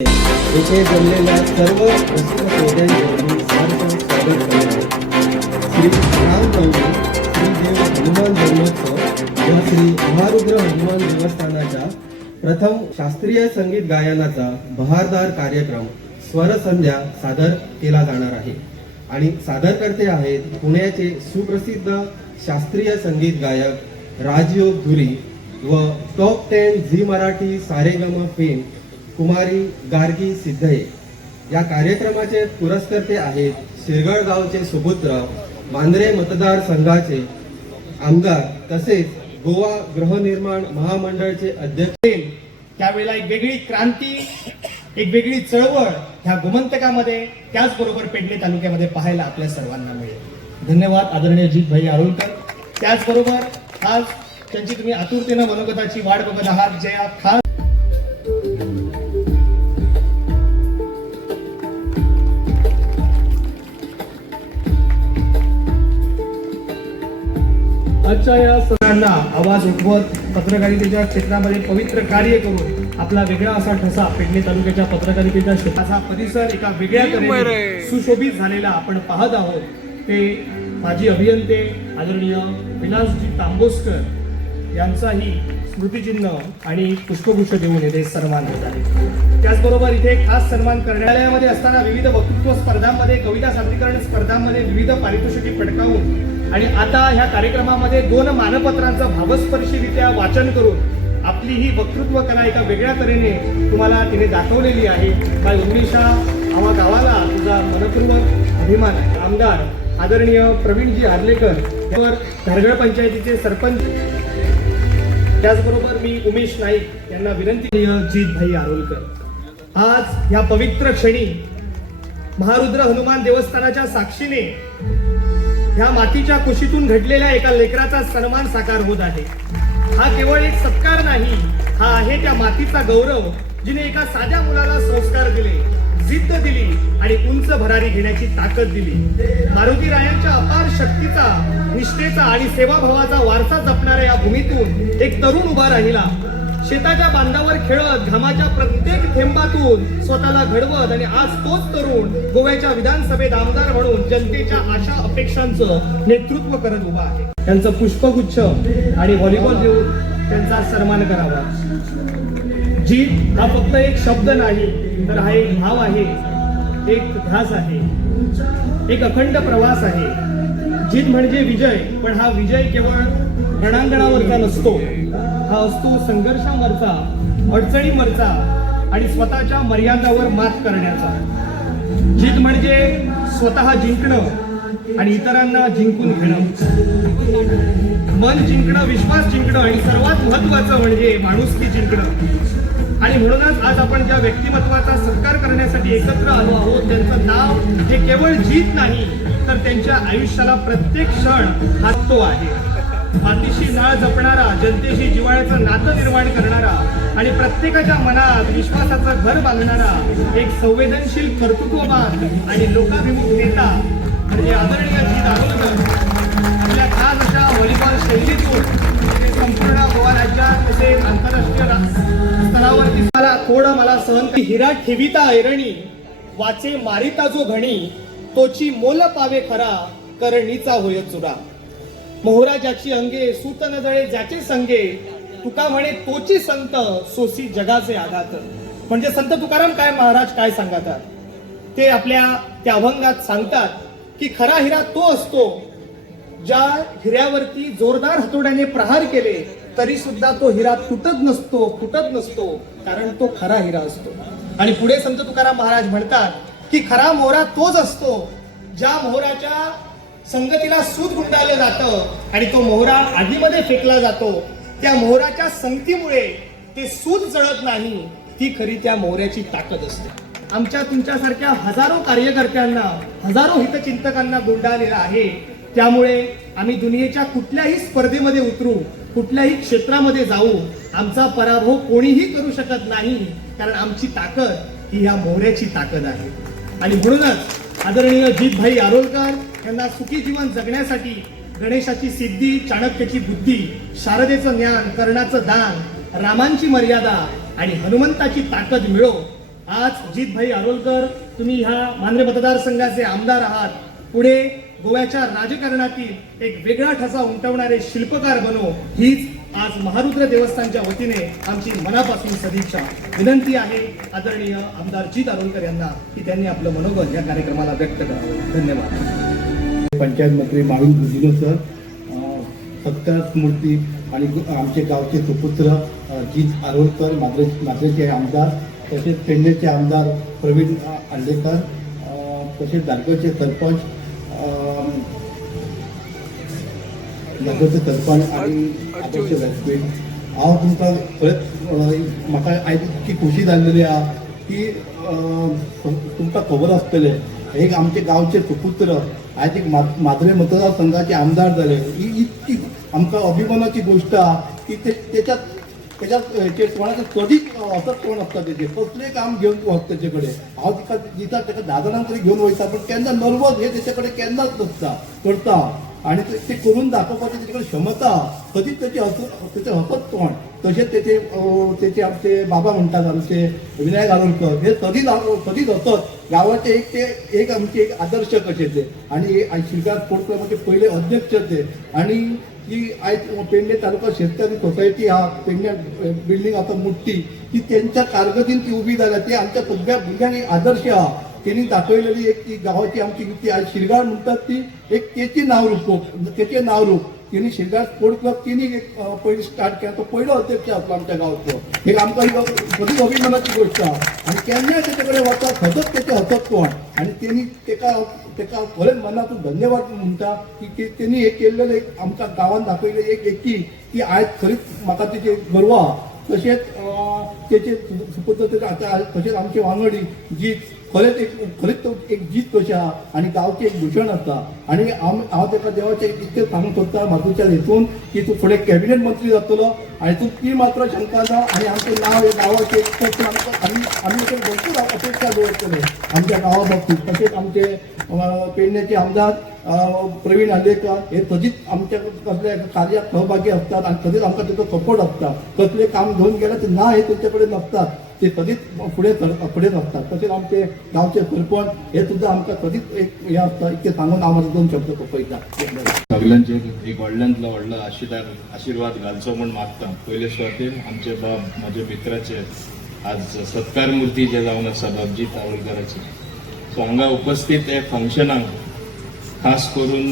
येथे जमलेल्या सर्व रसिक श्रोत्यांचे मी सहर्ष स्वागत करतो. श्री रामनवमी, श्री देव हनुमान जन्मोत्सव व श्री महारुद्र हनुमान देवस्थानाच्या प्रथम शास्त्रीय संगीत गायनाचा बहारदार कार्यक्रम स्वरसंध्या सादर केला जाणार आहे. आणि सादरकर्ते आहेत पुण्याचे सुप्रसिद्ध शास्त्रीय संगीत गायक राजयोग धुरी व टॉप 10 झी मराठी सारेगम फेम कुमारी गार्गी सिद्धये. या कार्यक्रमाचे पुरस्कर्ते आहेत शिरगळ गावचे सुपुत्र, मांद्रे मतदारसंघाचे आमदार तसेच गोवा गृहनिर्माण महामंडळाचे अध्यक्ष. त्यावेळेला एक वेगळी क्रांती, एक वेगळी चळवळ ह्या गोमंतकामध्ये त्याचबरोबर पेडणे तालुक्यामध्ये पाहायला आपल्या सर्वांना मिळेल. धन्यवाद आदरणीय जीत भाई आरोलकर. त्याचबरोबर आज त्यांची तुम्ही आतुरतेनं मनोगताची वाट बघत आहात. जे खास आजच्या या सणांना आवाज उठवत पत्रकारितेच्या क्षेत्रामध्ये पवित्र कार्य करून आपला वेगळा असा ठसा पेडणे तालुक्याच्या पत्रकारितेच्या क्षेत्राचा परिसर एका वेगळ्या तऱ्हेने सुशोभित झालेला आपण पाहत आहोत. ते माजी अभियंते आदरणीय विलासजी तांबोस्कर यांचाही स्मृतिचिन्ह आणि पुष्पगुच्छ देऊन येथे सन्मान होत आहे. त्याचबरोबर इथे खास सन्मान कार्यालयामध्ये असताना विविध वक्तृत्व स्पर्धांमध्ये, कविता सादरीकरण स्पर्धांमध्ये विविध पारितोषिके पटकावून आणि आता ह्या कार्यक्रमामध्ये 2 मानपत्रांचा भावस्पर्शीरित्या वाचन करून आपली ही वक्तृत्व कला एका वेगळ्या तऱ्हेने तुम्हाला तिने दाखवलेली आहे. बाय उर्मिषा, आम्हा गावाला तुझा मनपूर्वक अभिमान आहे. आमदार आदरणीय प्रवीणजी हार्लेकर यावर धारगळ पंचायतीचे सरपंच, त्याचबरोबर मी उमेश नाईक यांना विनंती. जीत भाई आरोलकर, आज या पवित्र क्षणी महारुद्र हनुमान देवस्थानाच्या साक्षीने ह्या मातीच्या कुशीतून घडलेल्या एका लेकराचा सन्मान साकार होत आहे. हा केवळ एक सत्कार नाही, हा आहे त्या मातीचा गौरव जिने एका साध्या मुलाला संस्कार दिले, जिद्द दिली आणि उंच भरारी घेण्याची ताकद दिली. मारुती रायांच्या अपार शक्तीचा, निष्ठेचा आणि सेवाभावाचा वारसा जपणाऱ्या या भूमीतून एक तरुण उभा राहिला. शेताच्या बांधावर खेळत घामाच्या प्रत्येक थेंबातून स्वतःला घडवत आणि आज तोच तरुण गोव्याच्या विधानसभेत आमदार म्हणून जनतेच्या आशा अपेक्षांचं नेतृत्व करत उभा आहे. त्यांचं पुष्पगुच्छ आणि व्हॉलीबॉल देऊन त्यांचा सन्मान करावा. जीत हा फक्त एक शब्द नाही, तर हा एक भाव आहे, एक ध्यास आहे, एक अखंड प्रवास आहे. जीत म्हणजे विजय, पण हा विजय केवळ रणांगणावरचा नसतो, हा असतो संघर्षावरचा, अडचणीवरचा आणि स्वतःच्या मर्यादावर मात करण्याचा. जीत म्हणजे स्वतः जिंकणं आणि इतरांना जिंकून घेणं, मन जिंकणं, विश्वास जिंकणं आणि सर्वात महत्वाचं म्हणजे माणुसकी जिंकणं. आणि म्हणूनच आज आपण ज्या व्यक्तिमत्वाचा सत्कार करण्यासाठी एकत्र आलो आहोत, त्यांचं नाव हे केवळ जीत नाही, तर त्यांच्या आयुष्याला प्रत्येक क्षण हाततो आहे. मातीशी नाळ जपणारा, जनतेशी जिव्हाळ्याचं नातं निर्माण करणारा आणि प्रत्येकाच्या मनात विश्वासाचं घर बांधणारा एक संवेदनशील, कर्तृत्ववान आणि लोकाभिमुख नेता म्हणजे आदरणीय जीत आरोलकर. आपल्या खास अशा व्हॉलीबॉल शैलीतून संपूर्ण गोवा राज्यात तसेच आंतरराष्ट्रीय स्तरावरती थोडं मला सहन. हिरा ठेविता ऐरणी, वाचे मारिता जो घणी, तोची मोल पावे खरा, करणीचा होय चुरा. मोहरा ज्याची अंगे, सूत न जळे ज्याचे संगे, तुका म्हणे तोची संत, सोसी जगाचे आघात. म्हणजे संत तुकाराम काय महाराज काय सांगतात ते आपल्या त्या अभंगात सांगतात की खरा हिरा तो असतो ज्या हिऱ्यावरती जोरदार हातोड्याने प्रहार केले तरी सुद्धा तो हिरा तुटत नसतो, फुटत नसतो, कारण तो खरा हिरा असतो. आणि पुढे संत तुकाराम महाराज म्हणतात की खरा मोहरा तोच असतो ज्या मोहराच्या संगतीला सूत गुंडाळलं जातं आणि तो मोहरा आगीमध्ये फेकला जातो. त्या मोहराच्या संगतीमुळे ते सूत जळत नाही, ती खरी त्या मोहऱ्याची ताकद असते. आमच्या तुमच्यासारख्या हजारो कार्यकर्त्यांना, हजारो हितचिंतकांना गुंडाळलेला आहे. त्यामुळे आम्ही दुनियेच्या कुठल्याही स्पर्धेमध्ये उतरू, कुठल्याही क्षेत्रामध्ये जाऊ, आमचा पराभव कोणीही करू शकत नाही, कारण आमची ताकद ही ह्या मोहऱ्याची ताकद आहे. आणि म्हणूनच आदरणीय जीत भाई आरोलकर यांना सुखी जीवन जगण्यासाठी गणेशाची सिद्धी, चाणक्याची बुद्धी, शारदेचं ज्ञान, कर्णाचं दान, रामांची मर्यादा आणि हनुमंताची ताकद मिळो आज जितभाई आरोलकर तुम्ही ह्या मांद्रे मतदारसंघाचे आमदार आहात, पुढे गोव्याच्या राजकारणातील एक वेगळा ठसा उमटवणारे शिल्पकार बनो, हीच आज महारुद्र देवस्थानच्या वतीने आमची मनापासून सदिच्छा विनंती आहे आदरणीय आमदार जित आरोलकर यांना की त्यांनी आपलं मनोगत या कार्यक्रमाला व्यक्त करावं. धन्यवाद. पंचायत मंत्री माविन गुजिनो सर, सत्कार स्मृती आणि आमचे गावचे सुपुत्र जित आरोलकर, माद्रेचे आमदार, तसेच पेडणेचे आमदार प्रवीण आंडेकर, तसेच दारगळचे सरपंच नगरचे सरपंच आणि आदर्श व्यासपीठ. हांव तुमकां खरेंच म्हाका आयज इतकी खुशी जाल्लेली आहा की तुमकां खबर आसतलें, एक आमचे गांवचे सुपुत्र आयज एक माद्रे मतदारसंघाचे आमदार जाले. ही इतकी आमकां अभिमानाची गोष्ट आहा की त्याच्यात कोणाचे कधीच असंच कोण आसता तेजे कसलें काम घेवन वचता तेजे कडेन. हांव तिका दिता ताका 10 जाणांक तरी घेवन वयता, पण केन्ना नर्वस हे तेचे कडेन केन्नाच नसता करता. आणि ते करून दाखोवपाची तेचे कडेन क्षमता, कधीच तेचे हसत तोंड. तशेंच तेचे आमचे बाबा म्हणटात आमचे विनायक आरोलकर, हे कधीच हसत गांवाचे एक आमचे एक आदर्श कशे ते. आणि शिरगांव स्पोर्ट्स क्लबाचे पहिले अध्यक्ष ते. आणि की आयज पेडणे तालुका शेतकरी सोसायटी हा पेडणे बिल्डींग आता मोठी की त्यांच्या कारकिर्दीत ती उभी जाल्या. ते आमच्या सगळ्या भुरग्यांक एक आदर्श आहा. त्यांनी दाखवलेली एक ती गावाची आमची ती आज शिरगाळ म्हणतात ती एक तेचे नावरूप त्यांनी शिरगाळ स्पोर्ट्स क्लब तिने एक पहिले स्टार्ट केला. तो पहिलो अध्यक्ष असला आमच्या गावचो. एक आमकां कधीच अभिमानाची गोष्ट आहा. आणि केन्नाय तेचे वता सतत तेचे हसत कोण. आणि त्यांनी तेका खरेंच मनातून धन्यवाद म्हणटा की त्यांनी हे केलेलं एक आमच्या गावात दाखवलेली एक एकी की आयज खरीच म्हाका तेचे गर्व आहा. तशेंच तेचे सुपुत्र तशेंच आमचे वांगडी जीत खरेंच तो एक जीत कशें आहा आनी गांवचें एक भूषण आसता. आनी हांव ताका देवाचें इतकें सांगूंक सोदता म्हाजूच्या हेतून की तूं फुडें कॅबिनेट मंत्री जातलो. आनी तूं ती मात्र शंका ना. आनी आमचें नांव हे गांवाचें आमी भरपूर अपेक्षा दवरतले आमच्या गांवा बाबतींत. तशेंच आमचे पेडणेचे आमदार प्रवीण आंडेकर हे सदींच आमच्या कसल्या कार्यात सहभागी असतात आणि सदींच आमकां तेचो सपोर्ट आसता. कसलें काम घेवन गेल्यार ते ना हे तेंचे कडेन नसतात, ते सदींच फुडेंच असतात. तशेंच आमचे गांवचे सरपंच हे सुद्दां आमकां सदींच एक हे आसता. इतकें सांगून हांव म्हाजो 2 शब्द सोंपयता. सगळ्यांचेर एक व्हडल्यांतलो व्हडलो आशिर्वाद घालचो म्हूण मागता. पयले सुवातेर आमचे बाब म्हाज्या मित्राचे आज सत्कार मुर्ती जे जावन आसा बाबजीत आरोलकराचे. सो हांगा उपस्थित हे फंक्शनाक खास करून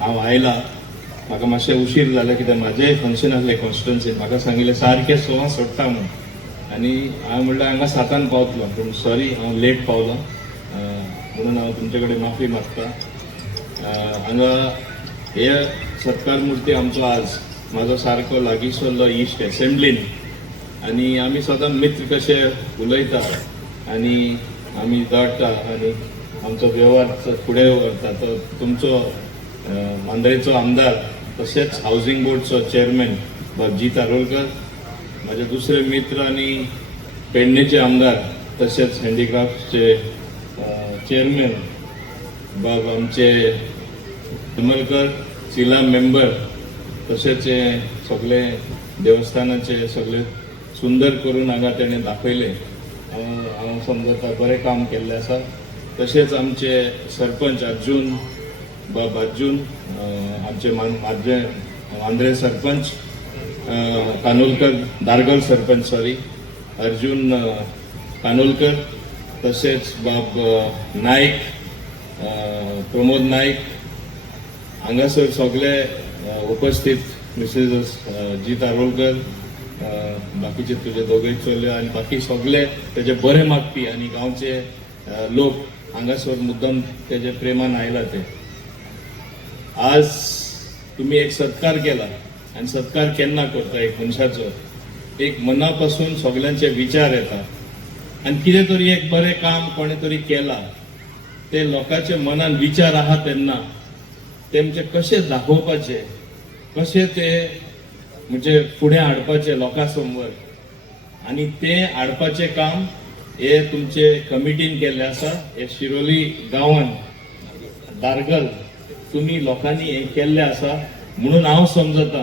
हांव आयला. म्हाका मातशें उशीर जालो कित्याक म्हाजेय फंक्शन आसलें कॉन्स्टिट्युएन्सीन. म्हाका सांगिल्लें सारकें 6 सोडटा म्हणून. आनी हांवें म्हणलें हांगा 7 पावतलो, पूण सॉरी हांव लेट पावलो म्हणून हांव तुमचे कडेन माफी मागता. हांगा हे सत्कार मुर्ती आमचो आज म्हाजो सारको लागींचो इश्ट एसेंब्लीन. आनी आमी सदां मित्र कशे उलयता आनी आमी धाडटा आनी आमचो व्यवहार फुडें व्हरता. तो तुमचो मांद्रेचो आमदार तशेंच हावजींग बोर्डचो चेअरमॅन बाब जित आरोलकर, म्हाजे दुसरे मित्र आनी पेडणेचे आमदार तशेंच हँडीक्राफ्टचे चेअरमॅन बाब आमचे विमलकर, सिला मेंबर, तशेंच सगळे देवस्थानाचे सगळे सुंदर करून हांगा तेणें दाखयलें. हांव समजता बरें काम केल्लें आसा. तशेंच आमचे सरपंच अर्जून आमचे मांद्रे सरपंच कानोलकर, दारगल सरपंच सॉरी अर्जून कानोलकर, तशेंच बाब नायक प्रमोद नायक, हांगासर सगळे उपस्थित मिसेस जित आरोलकर, बाकीचे तुजे दोगूय चल्यो आनी बाकी सगळे तेजे बरे मागपी आनी गांवचे लोक हांगासर मुद्दम तेजे प्रेमान आयला. ते आज तुम्ही एक सत्कार केला आणि सत्कार केन्ना करता एक मनशाचो एक मनापासून सगळ्यांचे विचार येता आणि कितें तरी एक बरें काम कोणे तरी केला ते लोकांच्या मनान विचार आहा तेन्ना तेमचे कशे दाखोवपाचे, कशे ते म्हणजे फुडें हाडपाचे लोकां समोर आणि ते हाडपाचे काम हे तुमचे कमिटीन केल्ले आसा. हे शिरोली गांवान दारगल तुम्ही लोकांनी हे केल्ले आसा म्हणून हांव समजता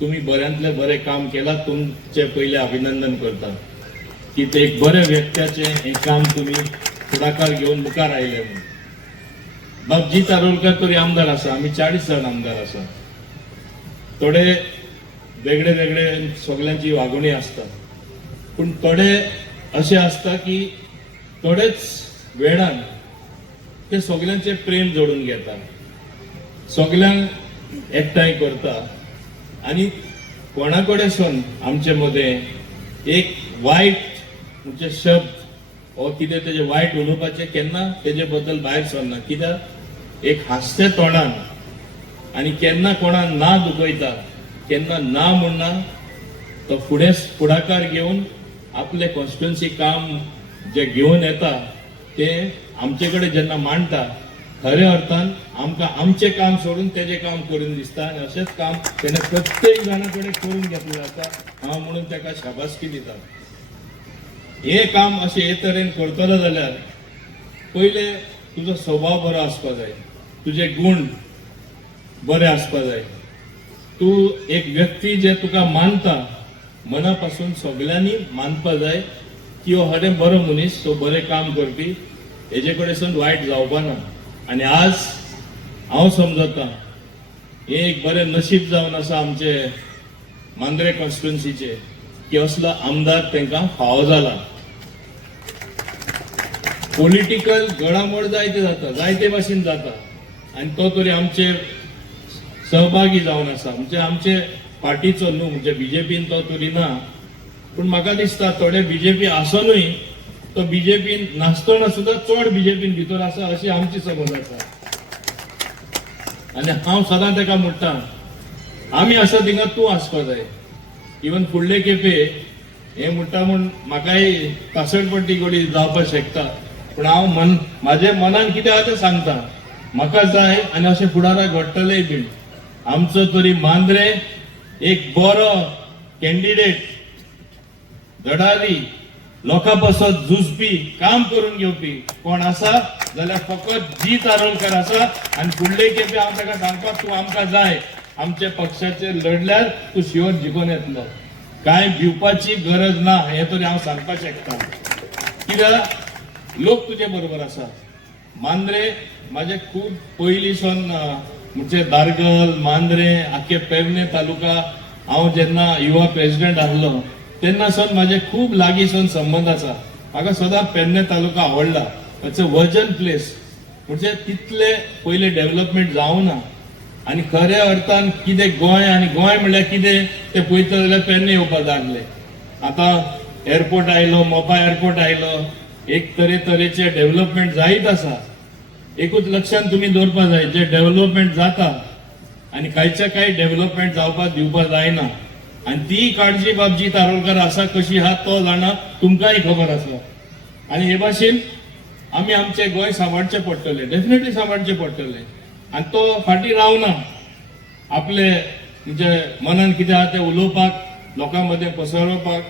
तुम्ही बऱ्यांतले बरें काम केला. तुमचे पहिले अभिनंदन करता. की ते एक बरे व्यक्त्याचे हे काम तुम्ही फुडाकार घेऊन मुखार आयले म्हणून. बाबजी तारोलकर तरी आमदार आसा, आम्ही 40 जण आमदार आसा. थोडे वेगळे वेगळे सगळ्यांची वागणी असता, पण थोडे असे असता की थोडेच वेळान ते सगळ्यांचे प्रेम जोडून घेता, सगळ्यांक एकठांय करता आणि कोणाकडे सून आमचे मध्ये एक वाईट म्हणजे शब्द व कितें तेजे वाईट उलोवपाचे केन्ना तेजे बद्दल भायर सरना. कित्याक एक हास्य तोंडान आणि केन्ना कोणा ना दुखयता, केन्ना ना म्हणना तो फुडाकार घेऊन आपले कॉन्स्टिट्युएन्सी काम जे घेऊन येता ते आमचे कडेन जेन्ना मांडटा खऱ्या अर्थान आमकां आमचे काम सोडून तेजे काम करून दिसता आणि अशेंच काम तेणे प्रत्येक जाणा कडेन करून घेतलें जाता. हांव म्हणून ताका शाबासकी दिता. हे काम अशें हे तरेन करतलो जाल्यार पयले तुजो स्वभाव बरो आसपा जाय, तुजे गुण बरे आसपा जाय. तू एक व्यक्ती जे तुका मानता मना पासून सगळ्यांनी मानपा जाय की हो हरे बरो मनीस, तो बरें काम करपी, हेजे कडेन सून वायट जावपा ना. आणि आज हांव समजता हे एक बरें नशीब जावन आसा आमचे मांद्रे कॉन्स्टिट्युएन्सीचे की असलो आमदार तांकां फावो जाला. पॉलिटिकल घडामोड जायते भाशेन जाता आणि तो तरी आमचे सहभागी जावन आसा. म्हणजे आमचे पार्टीचो न्हू, म्हणजे बीजेपीन तो तरी ना, पण म्हाका दिसता थोडे बीजेपी आसुनूय तो बीजेपीन नासतना सुद्धा चड बीजेपीन भितर आसा अशी आमची समज आसा. आणि हांव सदां ताका म्हणटा आमी आसा थिंगा तूं आसपा जाय. इवन फुडले खेपे हे म्हणटा म्हूण म्हाकाय कासडपट्टी गोडी जावपाक शकता, पण हांव म्हाजे मनान कितें आहा तें सांगता. म्हाका जाय आनी अशें फुडाराक घडटलेंय बीन आमचो तरी मांद्रे एक बरो कॅन्डिडेट, धडारी, लोकां पासत झुजपी, काम करून घेवपी कोण आसा जाल्यार फकत जी तारोलकर आसा. आणि फुडले खेपे हांव ताका सांगपाक तूं आमकां जाय, आमच्या पक्षाचे लढल्यार तूं शिवर जिखून येतलो, काय भिवपाची गरज ना हे तरी हांव सांगपाक शकता. कित्याक लोक तुजे बरोबर आसा. मांद्रे म्हाजे खूब पयलींसून म्हणजे दारगल, मांद्रे, आख्खे पेडणे तालुका हांव जेन्ना युवा प्रेसिडेंट आसलो तेन्नासून म्हाजे खूब लागींसून संबंध आसा. म्हाका सदां पेडणे तालुका आवडला. It's a version place. म्हणजे तितले पयले डेव्हलपमेंट जावना आणि खऱ्या अर्थान कितें गोंय आणि गोंय म्हणल्यार कितें ते पळयता जाल्यार पेडणे येवपाक लागले. आतां एअरपोर्ट आयलो, मोपा एअरपोर्ट आयलो, एक तरेचे डेव्हलपमेंट जायत आसा. एकूच लक्षात तुम्ही दवरपा जाय जे डेव्हलपमेंट जाता आणि कांयच्या काही डेव्हलपमेंट जावपाक दिवपाक जायना. आणि ती काळजी बाबजी तारोलकर आसा कशी आहा तो जाणा, तुमकांय खबर आसा. आणि हे भाशेन आमी आमचे गोंय सांबाळचे पडटले, डेफिनेटली सांबाळचे पडटले. आणि तो फाटी रावना. आपले म्हणजे मनान कितें आहा तें उलोवपाक, लोकां मदें पसरवपाक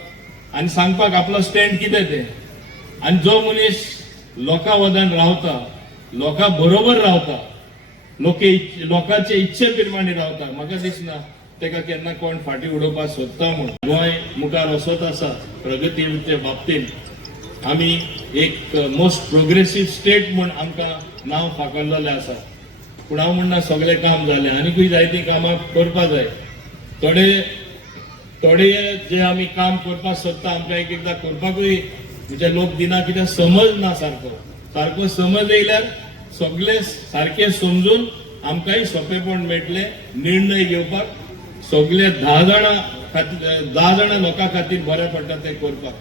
आणि सांगपाक आपलो स्टँड कितें तें. आणि जो मनीस लोकां वदान रावता, लोकां बरोबर रावता, लोकांचे इच्छे प्रमाणे रावता, म्हाका दिसना तेका केन्ना कोण फाटी उडोवपाक सोदता म्हणून. गोंय मुखार वचत आसा प्रगतीच्या बाबतींत. आमी एक मोस्ट प्रोग्रेसीव स्टेट म्हूण आमकां नांव फाकल्लेलें आसा. पूण हांव म्हणना सगळें काम जालें, आनीकूय जायतीं कामां करपा जाय. थोडे जे आमी काम करपाक सोदता आमकां एकदां करपाकूय म्हणजे लोक दिना, कित्याक समज ना सारको समज येयल्यार सगळे सारखे समजून आमकांय सोपेपण मेळटले निर्णय घेवपाक. सगळे 10 जाणां लोकां खातीर बरें पडटा ते करपाक.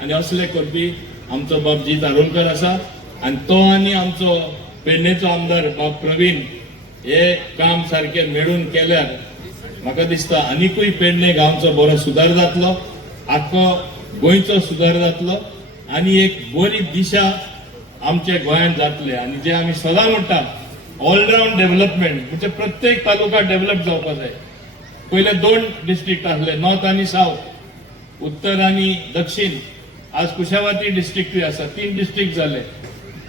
आणि असले करपी आमचो बाबजी तारोलकर आसा. आणि तो आणि आमचो पेडणेचो आमदार बाब प्रवीण हे काम सारखे मेळून केल्यार म्हाका दिसता आनीकूय पेडणे गांवचो बरो सुदार जातलो, आख्खो गोंयचो सुदार जातलो आणि एक बरी दिशा आमच्या गोंयांत जातले. आणि जे आमी सदां म्हणटा ऑलराऊंड डेव्हलपमेंट म्हणजे प्रत्येक तालुका डेव्हलप जावपाक जाय. पहिले 2 डिस्ट्रिक्ट आसले, नॉर्थ आणि साऊथ, उत्तर आणि दक्षिण. आज कुशावाती डिस्ट्रिक्टूय आसा, 3 डिस्ट्रिक्ट जाले.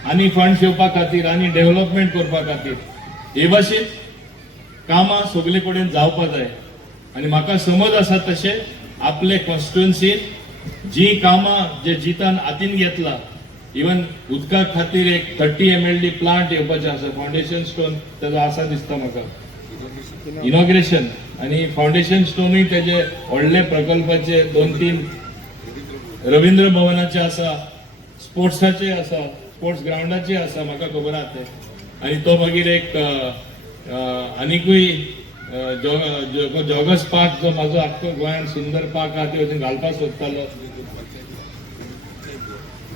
आणि फंड येवपा खातीर आणि डेव्हलपमेंट करपा खातीर हे भाशेन कामां सगळे कडेन जावपा जाय. आणि म्हाका समज आसा तशें आपले कॉन्स्टिट्युएन्सीन जी कामां जे जितान हातीन घेतला, इवन उदका खातीर एक 30 MLD प्लांट येवपाचे आसा, फाउंडेशन स्टोन तेजो आसा दिसता म्हाका, इनॉग्रेशन, आणि फाउंडेशन स्टोनूय तेजे व्हडले प्रकल्पाचे 2-3 रवींद्र भवनाचे आसा, स्पोर्ट्साचे आसा, स्पोर्ट्स ग्राउंडाचे आसा, म्हाका खबर आहा ते. आणि तो मागीर एक आनिकूय जॉगर्स पार्क जो म्हाजो आख्खो गोंयांत सुंदर पार्क आहा ते वचून घालपाक सोदतालो.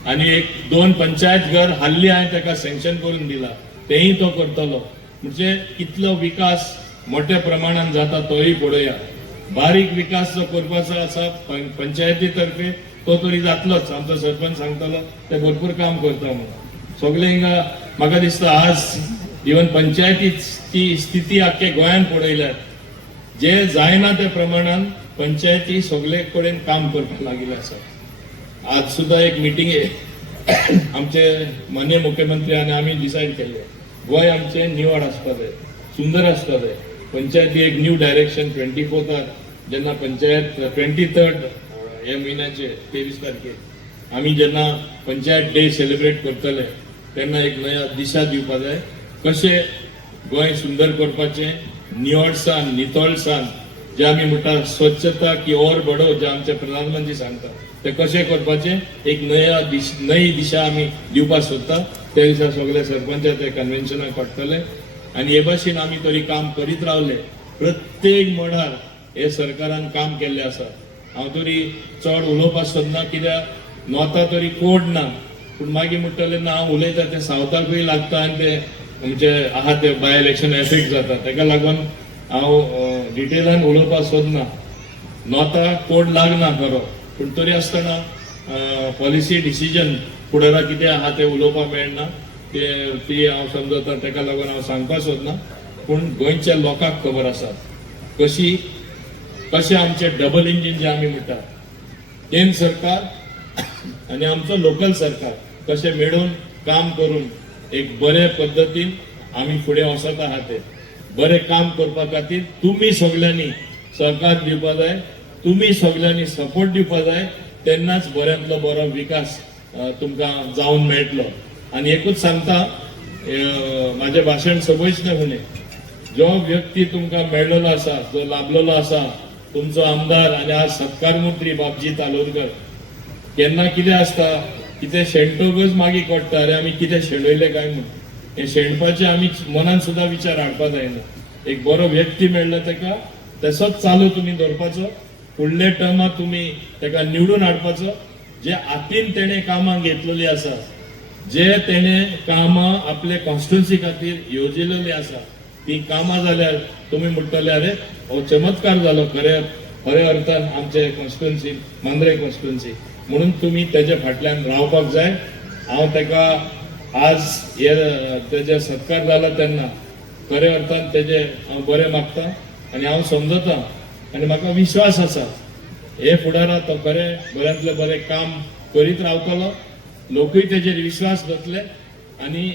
आणि एक 2 पंचायत घर हाल्ली हांवें ताका सँक्शन करून दिला, तेही तो करतलो. म्हणजे कितलो विकास मोठ्या प्रमाणात जाता तोही पळोवया. बारीक विकास जो करपाचो आसा पंचायती तर्फे तो तरी जातलोच. आमचो सरपंच सांगतलो ते भरपूर काम करता म्हणून. सगळे हिंगा म्हाका दिसता आज इवन पंचायतीची स्थिती आख्खे गोंयांत पळयल्यार जे जायना त्या प्रमाणात पंचायती सगळे कडेन काम करपाक लागिल्ले आसा. आज सुद्धा एक मिटींग आमचे माननीय मुख्यमंत्री आणि आम्ही डिसाईड केले, गोंय आमचे निवड आसपा जाय, सुंदर आसपा जाय. पंचायती एक न्यू डायरेक्शन 24 जेन्ना पंचायत 23 हे म्हयन्याचे 23 तारखेर आमी जेन्ना पंचायत डे सेलिब्रेट करतले तेन्ना एक नया दिशा दिवपा जाय. कशें गोंय सुंदर करपाचें, निवडसाण नितळसाण जे आमी म्हणटा स्वच्छता की और बढो जे आमचे प्रधानमंत्री सांगता ते कशें करपाचें एक नई दिशा आमी दिवपाक सोदता. त्या दिसा सगळे सरपंच ते कन्व्हेन्शनाक काडटले आणि हे भाशेन आमी तरी काम करीत रावले. प्रत्येक मळार हे सरकारान काम केल्लें आसा. हांव तरी चड उलोवपाक सोदना कित्याक नॉर्था तरी कोड ना, पूण मागीर म्हणटले ना हांव उलयता ते सावथाकूय लागता आनी ते म्हणजे आहा ते बाय इलेक्शन एफेक्ट जाता. ताका लागून हांव डिटेलान उलोवपाक सोदना. नॉर्था कोड लागना खरो, पूण तरी आसतना पॉलिसी डिसिजन फुडारा कितें आहा ते उलोवपाक मेळना ती हांव समजता. ताका लागून हांव सांगपाक सोदना. पूण गोंयच्या लोकांक खबर आसा कशें आमचे डबल इंजीन जे आमी म्हणटा केंद्र सरकार आनी आमचो लोकल सरकार कशें मेळून काम करून एक बरे पद्दतीन आमी फुडें वचत आहा ते बरें काम करपा खातीर तुमी सगळ्यांनी सहकार दिवपा जाय, तुमी सगळ्यांनी सपोर्ट दिवपा जाय. तेन्नाच बऱ्यांतलो बरो विकास तुमकां जावन मेळटलो. आनी एकूच सांगता, म्हाजें भाशण सबयच न्हय, जो व्यक्ती तुमकां मेळ्ळलो आसा, जो लाभलेलो आसा, तुमचो आमदार आनी आज सत्कार मंत्री बाबजी तालोरकर, केन्ना कितें आसता कितें शेणटोकच मागीर कळटा अरे आमी कितें शेणयलें काय म्हणून. हे शेणपाचे आमी मनान सुद्धा विचार हाडपा जायना. एक बरो व्यक्ती मेळ्ळो ताका तसोच चालू तुमी दवरपाचो. फुडले टर्माक तुमी ताका निवडून हाडपाचो. जे हातीन तेणें कामां घेतलेलीं आसा, जे तेणें कामां आपले कॉन्स्टिट्युन्सी खातीर येवजिल्लीं आसा, ती कामां जाल्यार तुमी म्हणटले अरे हो चमत्कार जालो खरे अर्थान आमचे कॉन्स्टिट्युन्सी मांद्रे कॉन्स्टिट्युन्सी म्हणून तुमी तेजे फाटल्यान रावपाक जाय. हांव ताका आज हे तेजे सत्कार जाला तेन्ना खरे अर्थान तेजे हांव बरें मागता आनी हांव समजता आनी म्हाका विश्वास आसा हे फुडारा तो खरें बऱ्यांतलें बरें काम करीत रावतलो. लोकूय तेजेर विश्वास दवरतले आनी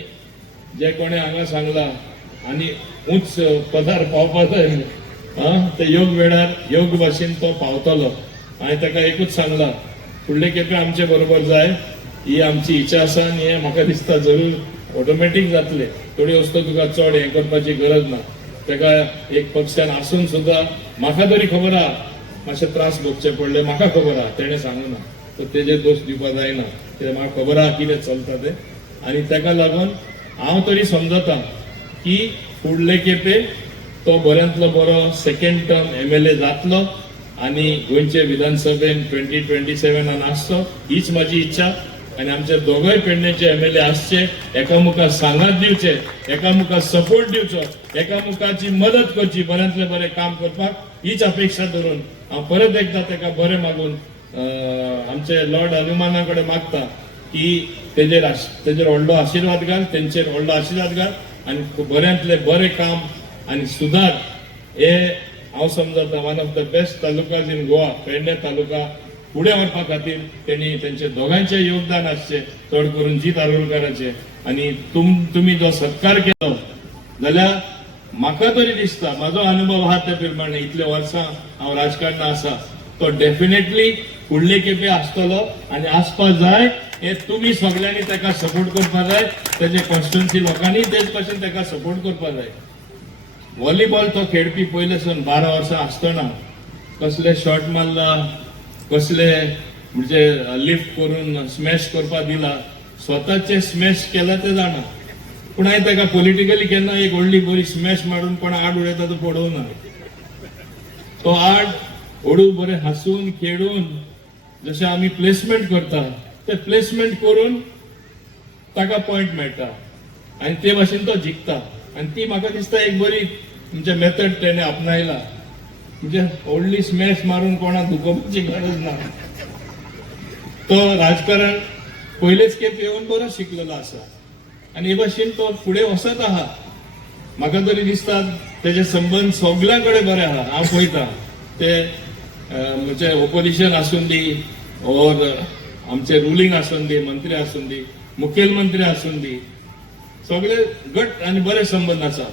जे कोणें हांगा सांगला आनी उंच पदार पावपा जाय ते योग्य वेळार योग्य भाशेन तो पावतलो. हांवें ताका एकूच सांगला फुडले खेपे आमचे बरोबर जाय ही आमची इच्छा आसा आनी हें म्हाका दिसता जरूर ऑटोमॅटीक जातले. थोडी वस्तू तुका चड हें करपाची गरज ना. ताका एक पक्षान आसून सुद्धा म्हाका तरी खबर आहा मातशे त्रास भोगचे पडले, म्हाका खबर आहा तेणें सांगूना सो तेजे दोश दिवपा जायना. कित्याक म्हाका खबर आहा कितें चलता तें आनी ताका लागून हांव तरी समजता की फुडले खेपे तो बऱ्यांतलो बरो सेकंड टर्म MLA जातलो आनी गोंयचे विधानसभेन 2027 आसचो हीच म्हाजी इच्छा. आनी आमचे दोगोय पेडणेचे MLA आसचे, एकामुखार सांगात दिवचे, एकामुखार सपोर्ट दिवचो, एकामुखाची मदत करची, बऱ्यांतले बरें काम करपाक हीच अपेक्षा धरून हांव परत एकदा ताका बरें मागून आमचे लॉर्ड हनुमाना कडेन मागता की तेजेर व्हडलो आशिर्वाद घाल, तेंचेर व्हडलो आशिर्वाद घाल आनी बऱ्यांतले बरें काम आनी सुदार हे हांव समजता one of the best talukas in Goa Pedne taluka फुडें व्हरपा खातीर तेणी तेंचे दोगांचे योगदान आसचें, चड करून जीत आरोलकराचे. आनी तुमी जो सत्कार केलो जाल्यार म्हाका तरी दिसता, म्हाजो अनुभव आहा त्या प्रमाणे इतले वर्सां हांव राजकारणांत आसा, तो डेफिनेटली फुडले खेपे आसतलो आनी आसपा जाय हे तुम्ही सगळ्यांनी ताका सपोर्ट करपा जाय तेजे कॉन्स्टिट्युएन्सी लोकांनी तेच भाशेन ताका सपोर्ट करपा जाय व्हॉलीबॉल तो खेळपी पयलेसून 12 वर्सां आसतना कसले शॉट मारला कसले म्हणजे लिफ्ट करून स्मॅश करपा दिला स्वताचे स्मॅश केला ते जाणा पूण हांवें ताका पॉलिटिकली केन्ना एक व्हडली बरी स्मॅश मारून कोणा आड उडयता तो पडोवना तो आड ओडू बरें हांसून खेळून जशें आमी प्लेसमेंट करता ते प्लेसमेंट करून ताका पॉयंट मेळटा आनी ते भाशेन तो जिखता आनी ती म्हाका दिसता एक बरी म्हणजे मेथड तेणे आपणायला म्हणजे व्हडली स्मॅश मारून कोणाक दुखोवपाची गरज ना तो राजकारण पयलेच खेप येवन बरो शिकलेलो आसा आनी हे भाशेन तो फुडें वचत आहा म्हाका तरी दिसता तेजे संबंध सगळ्यां कडेन बरे आहा हांव पळयतां ते म्हणजे ओपोजिशन आसून दी और आमचे रुलींग आसून दी मंत्री आसून दी मुखेलमंत्री आसून दी सगळे गट आनी बरे संबंध आसा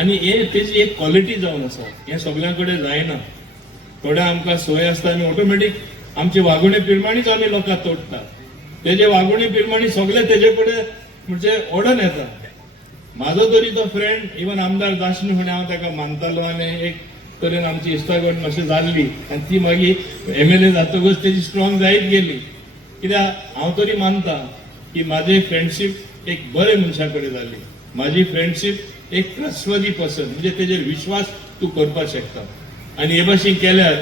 आनी हे तेजी एक क्वॉलिटी जावन आसा हे सगळ्यां कडेन जायना थोड्या आमकां सोय आसता आनी ऑटोमॅटीक आमचे वागणे प्रमाणेच आमी लोकांक तोडटात तेजे वागणे प्रमाणे सगळे तेजे कडेन म्हणजे ओडन येता म्हाजो तरी तो फ्रेंड इवन आमदार दाशनी म्हणे हांव ताका मानतालो आनी एक तरेन आमची इश्टागत मातशी जाल्ली आनी ती मागीर MLA जातकच तेजी स्ट्रॉंग जायत गेली कित्याक हांव तरी मानता की म्हाजी फ्रेंडशीप एक बरे मनशा कडेन जाली म्हाजी फ्रेंडशीप एक ट्रस्टवर्दी पर्सन म्हणजे तेजेर विश्वास तूं करपाक शकता आनी हे भाशेन केल्यार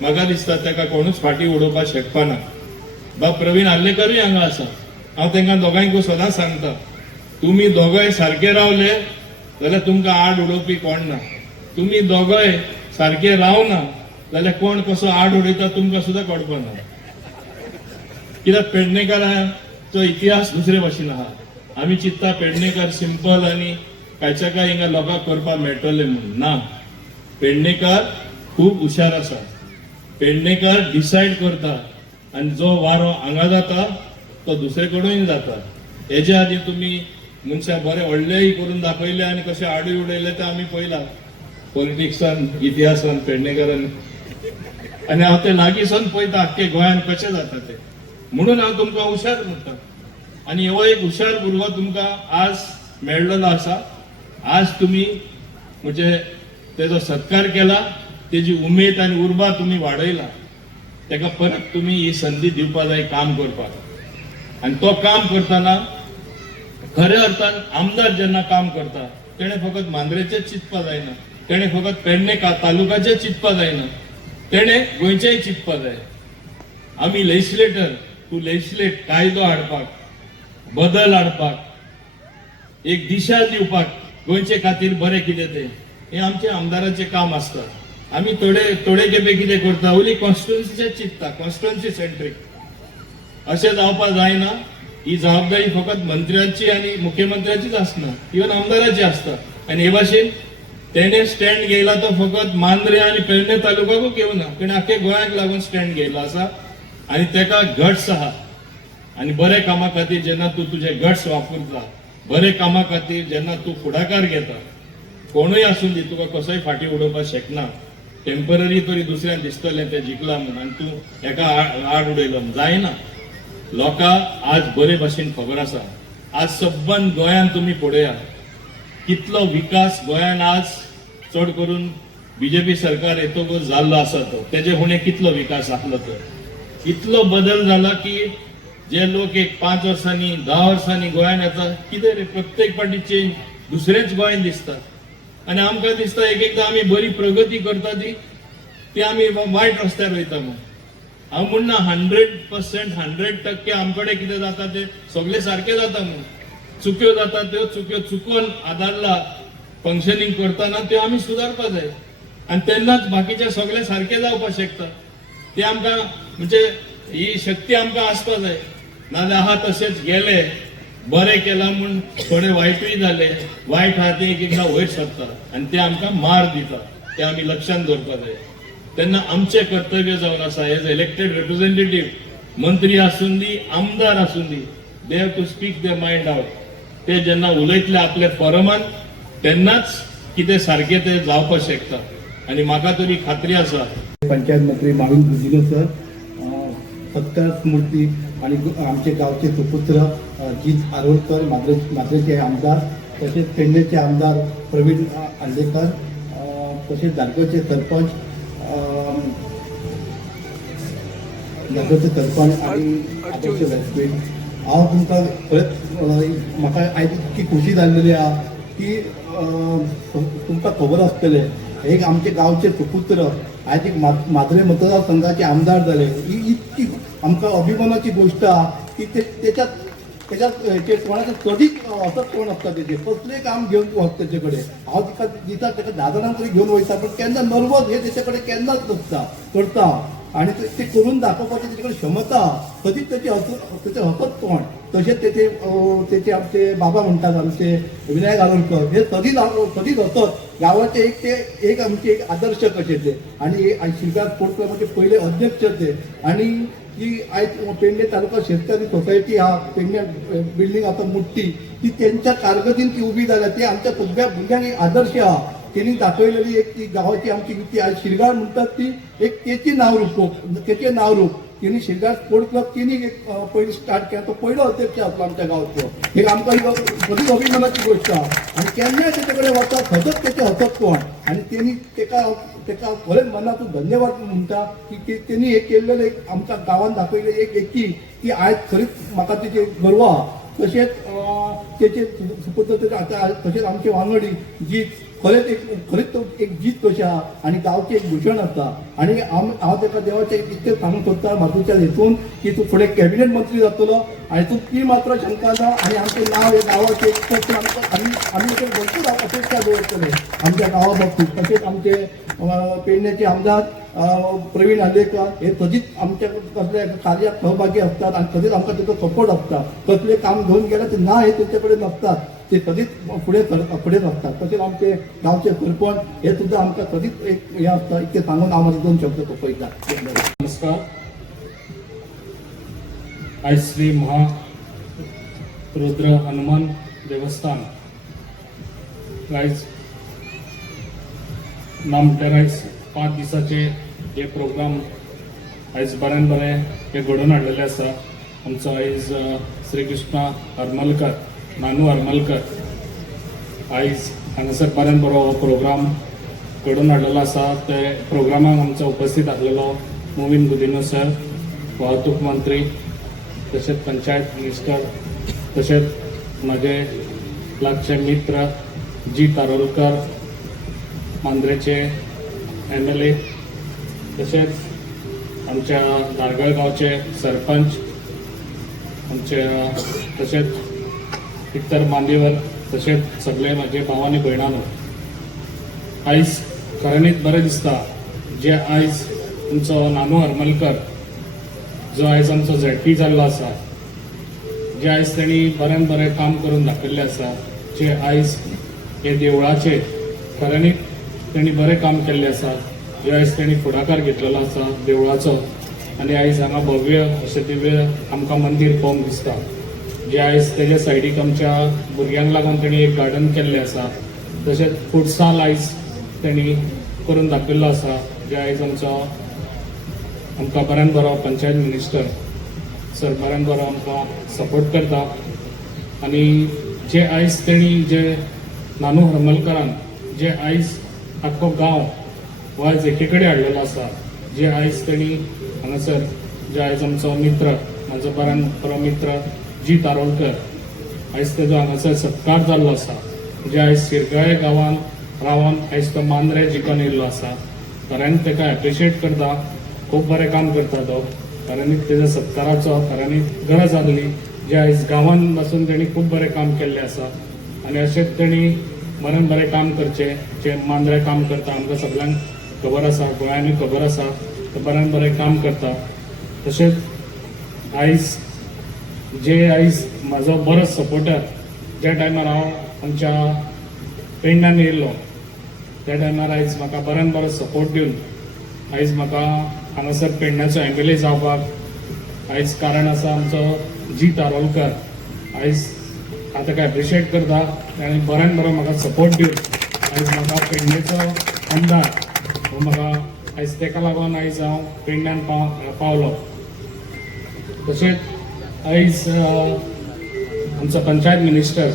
म्हाका दिसता ताका कोणूच फाटी उडोवपाक शकपाना बाब प्रवीण आर्लेकरूय हांगा आसा हांव तांकां दोगांयकूय सदांच सांगता तुमी दोगांय सारके रावले जाल्यार तुमकां आड उडोवपी कोण ना तुमी दोगांय सारके रावना जाल्यार कोण कसो आड उडयता तुमकां सुद्दां कळपाना कित्याक पेडणेकाराचो इतिहास दुसरे भाशेन आहा आमी चिंतता पेडणेकार सिंपल आनी कांयच्या काय हिंगा लोकांक करपाक मेळटले म्हणून ना पेडणेकार खूब हुशार आसा पेडणेकार डिसायड करता आनी जो वारो हांगा जाता तो दुसरे कडेन जाता हेजे आदी तुमी मनशां बरे व्हडलेय करून दाखयले आनी कशे आडूय उडयले ते आमी पळयला पॉलिटिक्सान इतिहासान पेडणेकारान आनी हांव ते लागींसून पळयता आख्खे गोंयान कशें जाता ते म्हणून हांव तुमकां हुशार म्हणटा आनी हो एक हुशार भुरगो तुमकां आज मेळ्ळलो आसा आज तुमी म्हणजे तेजो सत्कार केला तेजी उमेद आनी उर्बा तुमी वाडयला ताका परत तुमी ही संदी दिवपा जाय काम करपाक आनी तो काम करतना खऱ्या अर्थान आमदार जेन्ना काम करता तेणे फकत मांद्रेचेच चिंतपा जायना तेणे फकत पेडणें तालुक्याचें चिंतपा जायना तेणे गोंयचेय चिंतपा जाय आमी लेजिस्लेटर टू लेजिस्लेट कायदो हाडपाक बदल हाडपाक एक दिशा दिवपाक गोंयचे खातीर बरें कितें तें हें आमचें आमदाराचें काम आसता आमी थोडे खेपे कितें करता ओली कॉन्स्टिट्युएन्सीचेच चिंतता कॉन्स्टिट्युएन्सी सेंट्रीक अशें जावपाक जायना ही जबाबदारी फकत मंत्र्याची आनी मुख्यमंत्र्याचीच आसना इवन आमदाराची आसता आनी हे भाशेन तेणे स्टँड घेयला तो फकत मांद्रे आनी पेडणे तालुक्याकूच घेवना तेणे आख्खे गोंयाक लागून स्टँड घेयलो आसा आनी तेका गट्स आहा आनी बरे कामा खातीर जेन्ना तूं तुजे गट्स वापरता बरे कामा खातीर जेन्ना तूं फुडाकार घेता कोणूय आसून दी तुका कसोय फाटी उडोवपाक शकना टेम्पररी तरी दुसऱ्यान दिसतलें तें जिखला म्हणून आनी तूं एका आड उडयलो जायना लोकांक आज बरे भाशेन खबर आसा आज सबंद गोंयान तुमी पळया कितलो विकास गोंयान आज चड करून बीजेपी सरकार येतकच जाल्लो आसा तो तेजे फुडें कितलो विकास आसलो तर इतलो बदल जाला की जे लोक एक 5 वर्सांनी 10 वर्सांनी गोंयान येता कितें रे प्रत्येक फावटी चेंज दुसरेंच गोंय दिसता आनी आमकां दिसता एकदां आमी बरी प्रगती करता ती आमी वायट रस्त्यार वयता म्हणून हांव म्हणना 100% 100% आमकडे कितें जाता ते सगळे सारखे जाता म्हणून चुक्यो जाता त्यो चुक्यो चुकोवन आदारला फंक्शनिंग करतना त्यो आमी सुदारपा जाय आनी तेन्नाच बाकीचे सगळे सारखे जावपाक शकता ते आमकां म्हणजे ही शक्ती आमकां आसपा जाय नाजाल्यार आहा तशेंच गेले बरें केलां म्हूण थोडे वायटूय जाले वायट आहा ते एकदां वयर सरता आनी ते आमकां मार दिता ते आमी लक्षांत दवरपा जाय तेन्ना आमचें कर्तव्य जावन आसा एज इलेक्टेड रिप्रेझेंटेटिव्ह मंत्री आसून दी आमदार आसून दी they have to speak their mind out ते जेन्ना उलयतले आपल्या फोरमान तेन्नाच कितें सारकें तें जावपाक शकता आनी म्हाका तरी खात्री आसा पंचायत मंत्री माविन गुजिलो सर सत्कार मूर्ती आणि आमचे गावचे सुपुत्र जीत आरोलकर माद्रेचे आमदार, तसेच पेडणेचे आमदार प्रवीण आंदेकर, तसेच दारगावचे सरपंच आणि आदर्श व्यासपीठ हांव तुमकां खरेंच म्हाका आयज इतकी खोशी जाल्लेली आहा की तुमकां खबर आसतलें एक आमचे गांवचे सुपुत्र आयज एक माद्रे मतदारसंघाचे आमदार जाले. ही इतकी आमकां अभिमानाची गोष्ट आहा की त्याच्यात कोणाचं कधीच असंच कोण असता तेजे कसलें काम घेवन वच तेजे कडेन. हांव तिका दिता ताका 10 जाणांक तरी घेवन वयता, पण केन्ना नर्वस हे तेचे कडेन केन्नाच नसता करता. आणि ते करून दाखोवपाची तेचे कडेन क्षमता कधीच त्याचे हसत कोण. तशेंच त्याचे आमचे बाबा म्हणटात आमचे विनायक आरोलकर हे कधीच हसत गांवाचे एक आमचे एक आदर्श कशे ते. आणि शिरगांव स्पोर्ट्स क्लबाचे पहिले अध्यक्ष ते. आणि ही आयज पेडणे तालुका शेतकरी सोसायटी हा पेडणे बिल्डींग आता मोठी ती त्यांच्या कारकिर्दीत ती उभी जाल्या. ती आमच्या सगळ्या भुरग्यांक एक आदर्श आहा. त्यांनी दाखवलेली एक ती गावाची आमची ती आज शिरगाळ म्हणतात ती एक त्याचे नावरूप त्यांनी शिरगाळ स्पोर्ट्स क्लब त्यांनी एक पहिले स्टार्ट केला. तो पहिलो अध्यक्ष असला आमच्या गावचो. हे आमकां कधीच अभिमानाची गोष्ट आहे. आणि केन्नाय त्याच्याकडे वचत सतत त्याचे हसत कोण. आणि त्यांनी तेका खरेंच मनातून धन्यवाद म्हणटा की त्यांनी हे केलेलं एक आमच्या गावात दाखवलेली एक एकी की आयज खरीच म्हाका तेचे गर्व आहा. तशेंच तेचे सुपुत्र तशेंच आमचे वांगडी जीत खरेंच तो एक जीत कशें आहा आनी गांवचें एक भूषण आसा. आनी हांव ताका देवाचें इतकें सांगूंक सोदता मातूच्या हेतून की तूं फुडें कॅबिनेट मंत्री जातलो. आनी तूं ती मात्र शंका ना. आनी आमचें नांव हे गांवाचें आमी भरपूर अपेक्षा दवरतले आमच्या गांवा बाबतींत. तशेंच आमचे पेडणेचे आमदार प्रवीण आंदेकर हे सदींच आमच्या कसल्या कार्यात सहभागी असतात आणि सदींच आमकां तेचो सपोर्ट आसता. कसलें काम घेवन गेल्यार ते ना हे तेंचे कडेन नसतात, ते सदींच फुडें असतात. तशेंच आमचे गांवचे सरपंच हे सुद्दां आमकां सदींच एक हे आसता. इतकें सांगून हांव म्हाजो 2 शब्द सोंपयता. नमस्कार. आज श्री रुद्र हनुमान देवस्थान आयज ना म्हणल्यार आयज 5 दिसाचे हे प्रोग्राम आयज बरें हे घडोवन हाडलेले आसा. आमचो आयज श्री कृष्णा हरमलकर नानू हरमलकर आयज हांगासर बरो हो प्रोग्राम घडोवन हाडलेलो आसा. ते प्रोग्रामाक आमचो उपस्थित आसलेलो मोविन गुदिनो सर, वाहतूक मंत्री, तशेंच पंचायत मिनिस्टर, तशेंच म्हाजे लागचे मित्र जीत आरोलकर, मांद्रेचे MLA, तशेंच आमच्या दारगळ गांवचे सरपंच, तशेंच इतर मान्यवर, तशेंच सगळे म्हाजे भाव आनी भयणांनो. आयज खऱ्यांनीच बरें दिसता जे आयज तुमचो नानू हरमलकर जो आयज आमचो ZP जाल्लो आसा, जे आयज तेणी बरें काम करून दाखयल्लें आसा, जे आयज हे देवळाचे खऱ्यांनीच तेणी बरें काम केल्लें आसा, जे आयज तेणी फुडाकार घेतलेलो आसा देवळाचो. आनी आयज हांगा भव्य अशें दिव्य आमकां मंदीर पळोवंक दिसता. जे आयज तेजे सायडीक आमच्या भुरग्यांक लागून तेणी एक गार्डन केल्लें आसा. तशेंच फुटसाल आयज तेणी करून दाखयल्लो आसा. जे आयज आमकां बरो पंचायत मिनिस्टर सर बरो आमकां सपोर्ट करता. आनी जे आयज तेणी जे नानू हरमलकरान जे आयज आख्खो गांव हो आयज एके कडेन हाडलेलो आसा. जे आयज तेणी हांगासर जे आयज आमचो मित्र म्हाजो बरो मित्र जीत आरोलकर आयज तेजो हांगासर सत्कार जाल्लो आसा. जे आयज शिरगाळे गांवान रावन आयज तो मांद्रे जिखून येयल्लो आसा. खऱ्यांनी ताका एप्रिशिएट करता. खूब बरें काम करता तो. खऱ्यांनीच तेज्या सत्काराचो खऱ्यांनीच गरज आसली. जे आयज गांवान बसून तेणी खूब बरें काम केल्लें आसा. आनी अशेंच तेणी बरें काम करचें. जे मांद्रे काम करता आमकां सगळ्यांक खबर आसा, गोंयांनी खबर आसा, तो बरें काम करता. तशेंच आयज म्हाजो बरो सपोर्टर ज्या टायमार हांव आमच्या पेडण्यान येयल्लो त्या टायमार आयज म्हाका बरो सपोर्ट दिवन आयज म्हाका हांगासर पेडण्याचो MLA जावपाक आयज कारण आसा आमचो जीत आरोलकर. आयज हांव ताका एप्रिशिएट करता. आनी बरो म्हाका सपोर्ट दिवन आयज म्हाका पेडणेचो आमदार हो म्हाका आयज तेका लागून आयज हांव पेडण्यान पावलो. तशेंच आयज आमचो पंचायत मिनिस्टर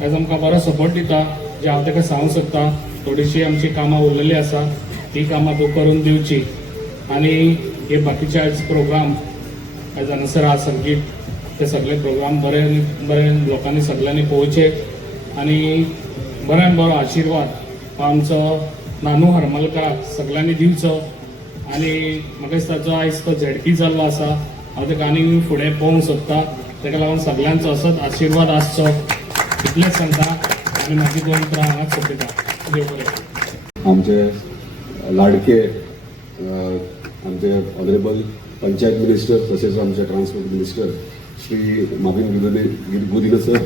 आयज आमकां बरो सपोर्ट दिता, जे हांव ताका सांगूंक सोदता. थोडीशी आमची कामां उरलेली आसा, ती कामां तूं करून दिवची. आनी हे बाकीचे आयज प्रोग्राम आयज हांगासर आसा संगीत, ते सगळे प्रोग्राम बरे लोकांनी सगळ्यांनी पळोवचे आनी बऱ्यान बरो आशिर्वाद हो आमचो नानू हरमलकाराक सगळ्यांनी दिवचो. आनी म्हाका दिसता जो आयज तो झेडपी जाल्लो आसा, हांव ताका आनी फुडें पळोवंक सोदता. ताका लागून सगळ्यांचो असोच आशिर्वाद आसचो इतलेंच सांगता आनी म्हाजी 2 उतरां हांगाच सोंपयता. देव बरें. आमचे लाडके आमचे ऑनरेबल पंचायत मिनिस्टर तसेच आमचे transport minister Shri Mauvin गुदिना sir,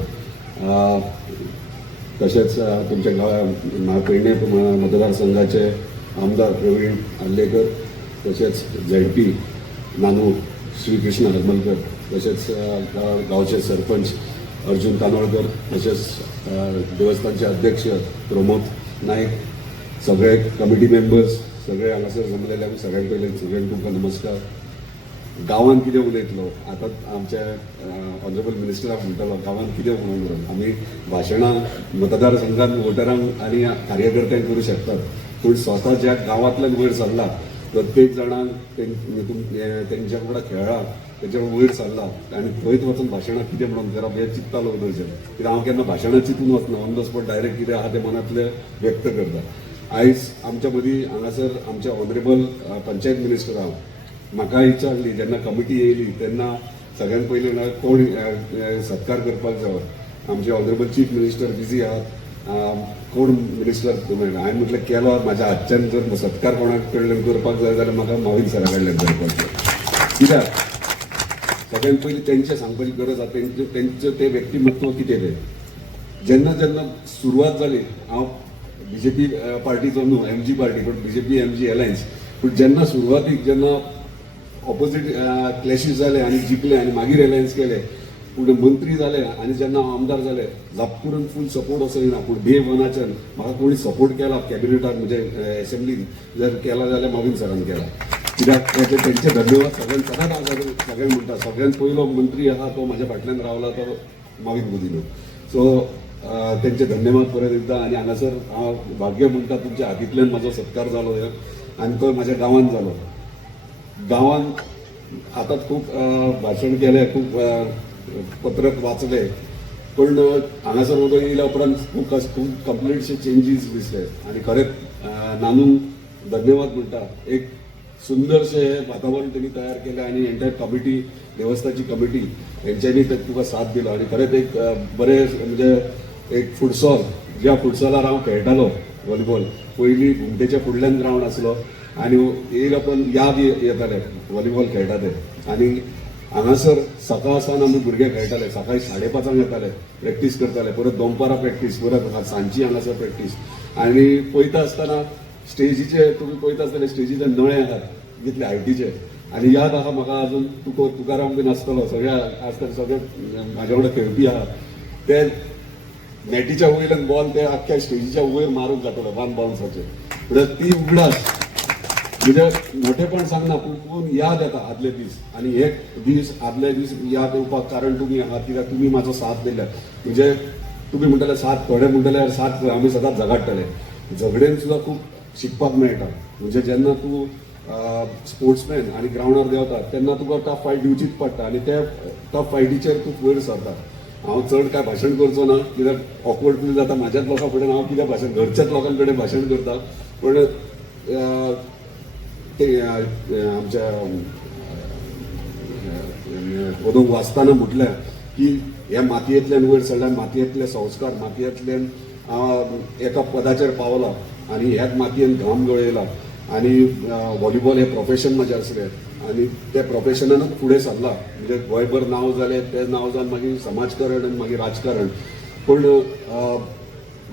तसेच तुमच्या पेडणे मतदारसंघाचे आमदार प्रवीण आल्लेकर, तसेच झेडपी नानू श्री कृष्ण हरमलकर, तसेच गावचे सरपंच अर्जुन कानोळकर, तसेच देवस्थानचे अध्यक्ष प्रमोद नाईक, सगळे कमिटी मेंबर्स, सगळे हांगासर जमलेले आमी सगळ्यांक पयले सगळ्यांक तुमकां नमस्कार. गांवांत कितें उलयतलो आतां आमचे ऑनरेबल मिनिस्टराक म्हणटलो गांवांत कितें म्हणून आमी भाशणां मतदारसंघात वोटरांक आनी कार्यकर्त्यांक करूं शकतात, पूण स्वता ज्या गांवांतल्यान वयर सरला प्रत्येक जाणांक तेंच्या वांगडा खेळ्ळा, तेच्या वयर सरला आनी थंयच वचून भाशणां कितें म्हणून करप हें चिंततालो उदरचें. कित्याक हांव केन्ना भाशणां चिंतून वचना, ऑन द स्पॉट डायरेक्ट कितें आहा तें मनांतलें व्यक्त करता. आयज आमच्या मदीं हांगासर आमचे ऑनरेबल पंचायत मिनिस्टर आहा, म्हाका इच्छा आहली जेन्ना कमिटी येयली तेन्ना सगळ्यांत पयलीं कोण सत्कार करपाक जाय. आमचे ऑनरेबल चीफ मिनिस्टर बिजी आहात, कोण मिनिस्टर हांवें म्हटलें केलो म्हाज्या हातच्यान जर सत्कार कोणाक कडल्यान करपाक जाय जाल्यार म्हाका माविन सरा कडल्यान करपाक जाय. कित्याक सगळ्यांत पयलीं तेंचें सांगपाची गरज आसा, तेंचें तें व्यक्तिमत्व कितें तें. जेन्ना सुरवात जाली, हांव बीजेपी पार्टीचो न्हू, एमजी पार्टी, पण बीजेपी एमजी अलायन्स, पूण जेन्ना सुरवातीक जेन्ना ऑपोजीट क्लॅशीस जाले आनी जिखले आनी मागीर अलायन्स केले, पूण मंत्री जाले आनी जेन्ना हांव आमदार जाले झप करून फूल सपोर्ट असो येना, पूण डे वनाच्यान म्हाका कोणी सपोर्ट केला कॅबिनेटाक म्हणजे एसेंब्लीन जर केला जाल्यार माविन सरान केला. कित्याक तेंचे धन्यवाद सगळ्यांक म्हणटा. सगळ्यांत पयलो मंत्री आहा तो म्हाज्या फाटल्यान रावला तो माविन गुदिनो. सो तेंचे धन्यवाद परत एकदा. आनी हांगासर हांव भाग्य म्हणटा तुमच्या हातींतल्यान म्हाजो सत्कार जालो आनी तो म्हाज्या गांवांत जालो. गांवांत आतां खूब भाशण केलें, खूब पत्रक वाचले, पण हांगासर वचून येयल्या उपरांत खूब कंप्लीटशे चेंजीस दिसले आनी खरेंच नानू धन्यवाद म्हणटा. एक सुंदरशें वातावरण त्यांनी तयार केलें आनी एंटायर कमिटी, देवस्थानची कमिटी हेंच्यांनी तुका साथ दिलो आनी खरेंच एक बरें म्हणजे एक फुटसॉल, ज्या फुटसॉलार हांव खेळटालो व्हॉलीबॉल, पयलीं घुमटेच्या फुडल्यान ग्रावंड आसलो आनी येयला पण याद येताले व्हॉलीबॉल खेळटा ते. आनी हांगासर सकाळ सावन आमी भुरगे खेळटाले, सकाळी 5:30 येताले, प्रॅक्टीस करताले, परत दनपारां प्रॅक्टीस, परत सांजची हांगासर प्रॅक्टीस. आनी पळयता आसतना स्टेजीचे तुमी पळयता आसतले स्टेजीचे नळे आहात कितले हायटीचे. आनी याद आहा म्हाका अजून तुकाराम बीन आसतलो, सगळे आसतले, सगळे म्हाज्या वांगडा खेळपी आहा, ते नॅटीच्या वयल्यान बॉल ते आख्ख्या स्टेजीच्या वयर मारूंक जातलो 1 बाउन्साचे. म्हणजे ती उगडास म्हणजे मोठेपण सांगना, पूण याद येता आदले दीस. आनी एक दीस आदले दीस याद येवपाक कारण तुमी आहात, कित्याक तुमी म्हाजो साथ दिल्या. म्हणजे तुमी म्हणटले साथ, थोडे म्हणटले साथ आमी सदांच झगडटले. झगडेन सुद्दां खूब शिकपाक मेळटा. म्हणजे जेन्ना तूं स्पोर्ट्समॅन आनी ग्रावंडार देंवता तेन्ना तुका टफ फायट दिवचीच पडटा आनी त्या टफ फायटीचेर तूं वयर सरता. हांव चड काय भाशण करचो ना, कित्याक ऑकवर्ड फील जाता म्हाज्याच लोकां फुडें हांव कित्याक भाशण घरच्याच लोकां कडेन भाशण करता. पण ते आमच्या पदोंक वाचताना म्हटलें की ह्या मातयेंतल्यान वयर सरल्यान, मातयेंतले संस्कार, मातयेंतल्यान एका पदाचेर पावला आनी ह्याच मातयेन घाम गळयला आनी व्हॉलीबॉल हें प्रोफेशन म्हाजें आसलें आनी त्या प्रोफेशनानूच फुडें सरला. म्हणजे गोंयभर नांव जालें, तें नांव जावन मागीर समाजकारण आनी मागीर राजकारण. पूण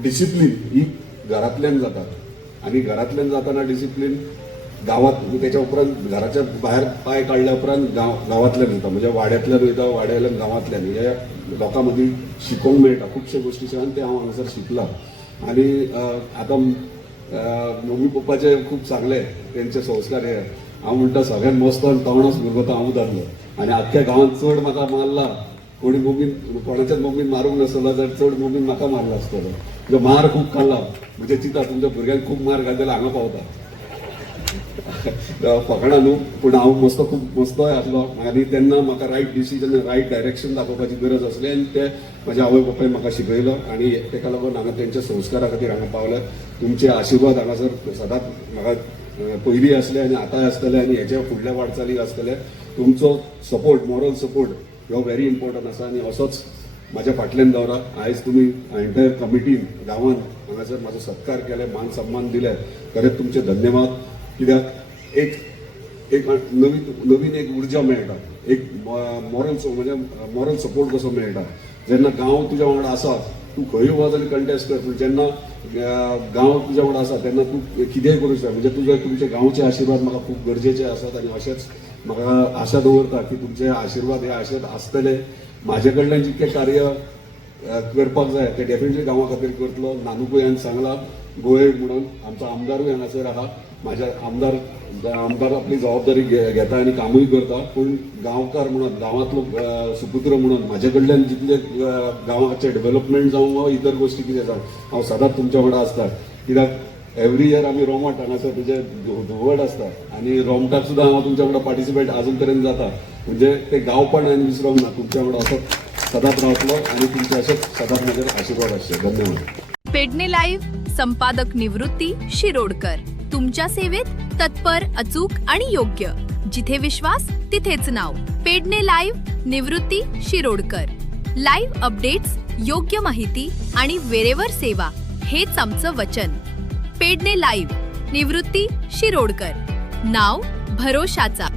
डिसिप्लीन ही घरांतल्यान जाता आनी घरांतल्यान जाताना डिसिप्लीन गांवांत, तेच्या उपरांत घराच्या भायर पांय काडल्या उपरांत गांवांतल्यान वयता, म्हणजे वाड्यांतल्यान वयता, वाड्यातल्यान गांवांतल्यान. हे लोकां मदीं शिकोवंक मेळटा खुबशे गोश्टी आनी ते हांव हांगासर शिकला. आनी आतां मम्मी पप्पाचे खूब सांगले तेंचे संस्कार हे, हांव म्हणटा सगळ्यात मस्त आनी तवणाच भुरगो तो हांव जातलो आनी आख्ख्या गांवांत चड म्हाका मारला कोणी मम्मीन कोणाच्याच मम्मीन मारूंक नासलो जाल्यार चड मम्मीन म्हाका मारलो आसतलो म्हणजे मार खूब खाल्ला म्हणजे चिंता तुमच्या भुरग्यांक खूब मार घात जाल्यार हांगा पावता फकाणां न्हू पूण हांव खूब मस्तोय आसलो आनी तेन्ना म्हाका रायट डिसिजन रायट डायरेक्शन दाखोवपाची गरज आसली आनी ते म्हाज्या आवय बापायन म्हाका शिकयलो आनी तेका लागून हांगा तेंच्या संस्कारा खातीर हांगा पावले तुमचे आशिर्वाद हांगासर सदांच म्हाका पयलीं आसले आनी आतांय आसतले आनी हेच्या फुडल्या वाटचालीक आसतले तुमचो सपोर्ट मॉरल सपोर्ट हो व्हेरी इम्पॉर्टंट आसा आनी असोच म्हाज्या फाटल्यान दवरा आयज तुमी एंटायर कमिटीन गांवांत हांगासर म्हाजो सत्कार केले मान सन्मान दिले खरेंच तुमचे धन्यवाद कित्याक एक नवीन एक उर्जा मेळटा एक मॉरल सपोर्ट कसो मेळटा जेन्ना गांव तुज्या वांगडा आसा तूं खंय वच आनी कंटेस्ट कर पूण जेन्ना गांव तुज्या वांगडा आसा तेन्ना तूं कितेंय करूं शकता म्हणजे तुमचे गांवचे आशिर्वाद म्हाका खूब गरजेचे आसात आनी अशेंच म्हाका आशा दवरता की तुमचे आशिर्वाद हे अशेंच आसतले म्हाजे कडल्यान जितकें कार्य करपाक जाय ते डेफिनेटली गांवा खातीर करतलो नानूकूय हांवें सांगलां गोंय म्हणून आमचो आमदारूय हांगासर आहा म्हाज्या आमदार आपली जबाबदारी घेता आनी कामूय करता पूण गांवकार म्हणून गांवांतलो सुपुत्र म्हणून म्हाजे कडल्यान जितले गांवाचे डेव्हलपमेंट जावं वा इतर गोश्टी कितें जावं हांव सदांच तुमच्या वांगडा आसता कित्याक एवरी इयर आमी रोमट हांगासर तुजे धुवड आसता आनी रोमटाक सुद्दां हांव तुमच्या वांगडा पार्टिसिपेट आजून तरेन जाता म्हणजे ते गांवपण हांवें विसरोंक ना तुमच्या वांगडा असोच सदांच रावतलो आनी तुमचे अशेंच सदांच म्हाजेर आशिर्वाद आसचे धन्यवाद पेडणे लाईव्ह संपादक निवृत्ती शिरोडकर तुमच्या सेवेत तत्पर अचूक आणि योग्य जिथे विश्वास तिथेच नाव पेडणे लाईव्ह निवृत्ती शिरोडकर लाईव्ह अपडेट्स योग्य माहिती आणि वेरेवर सेवा हेच आमचं वचन पेडणे लाईव्ह निवृत्ती शिरोडकर नाव भरोशाचा